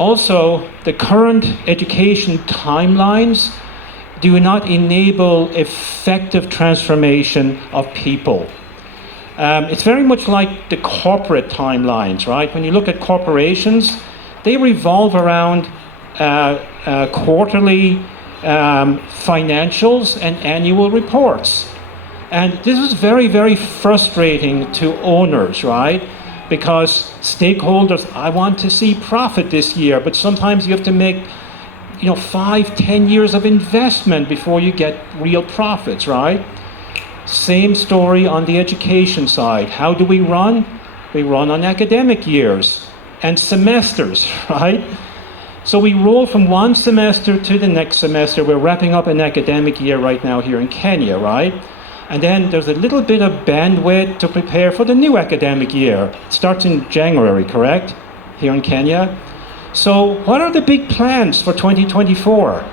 Also, the current education timelines do not enable effective transformation of people. It's very much like the corporate timelines, right? When you look at corporations, they revolve around quarterly financials and annual reports. And this is very, very frustrating to owners, right? Because stakeholders, I want to see profit this year, but sometimes you have to make 5-10 years of investment before you get real profits, right? Same story on the education side. How do we run? We run on academic years and semesters, right? So we roll from one semester to the next semester. We're wrapping up an academic year right now here in Kenya, right? And then there's a little bit of bandwidth to prepare for the new academic year. It starts in January, correct? Here in Kenya. So what are the big plans for 2024?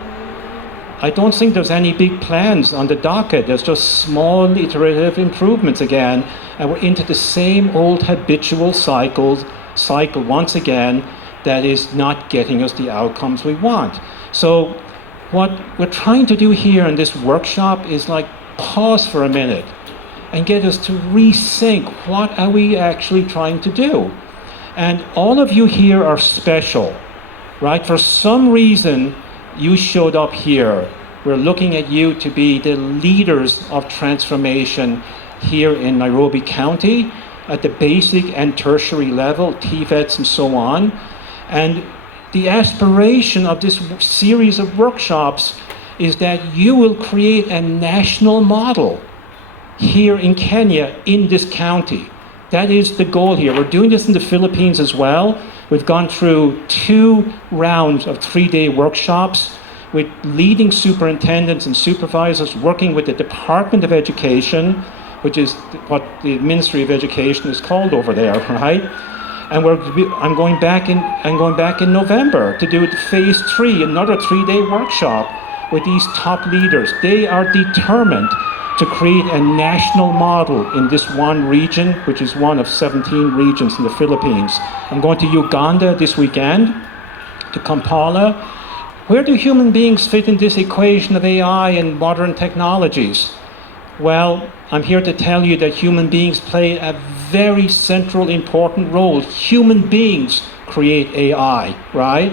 I don't think there's any big plans on the docket. There's just small iterative improvements again, and we're into the same old habitual cycle once again that is not getting us the outcomes we want. So what we're trying to do here in this workshop is like pause for a minute and get us to rethink what are we actually trying to do. And all of you here are special, right? For some reason, you showed up here. We're looking at you to be the leaders of transformation here in Nairobi County at the basic and tertiary level, TVETs and so on. And the aspiration of this series of workshops is that you will create a national model here in Kenya, in this county. That is the goal here. We're doing this in the Philippines as well. We've gone through 2 rounds of 3-day workshops with leading superintendents and supervisors working with the Department of Education, which is what the Ministry of Education is called over there, right? And I'm going back in November to do phase 3, another 3-day workshop with these top leaders. They are determined to create a national model in this one region, which is one of 17 regions in the Philippines. I'm going to Uganda this weekend, to Kampala. Where do human beings fit in this equation of AI and modern technologies? Well, I'm here to tell you that human beings play a very central, important role. Human beings create AI, right?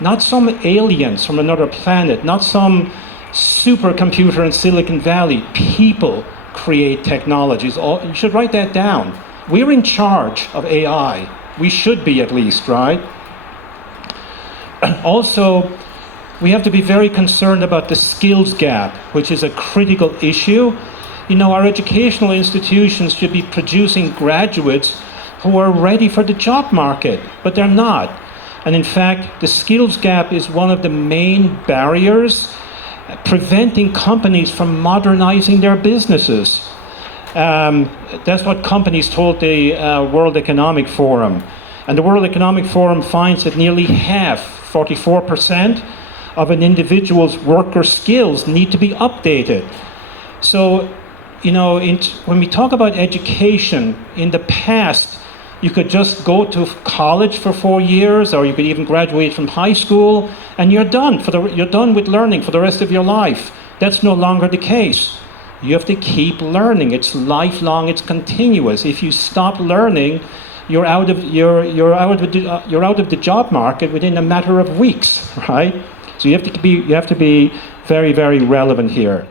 Not some aliens from another planet, not some supercomputer in Silicon Valley. People create technologies. You should write that down. We're in charge of AI. We should be, at least, right? Also, we have to be very concerned about the skills gap, which is a critical issue. Our educational institutions should be producing graduates who are ready for the job market, but they're not. And in fact, the skills gap is one of the main barriers preventing companies from modernizing their businesses. That's what companies told the World Economic Forum. And the World Economic Forum finds that nearly half, 44%, of an individual's worker skills need to be updated. So, when we talk about education, in the past, you could just go to college for 4 years, or you could even graduate from high school, and you're done. You're done with learning for the rest of your life. That's no longer the case. You have to keep learning. It's lifelong. It's continuous. If you stop learning, you're out of the job market within a matter of weeks, right? So you have to be very, very relevant here.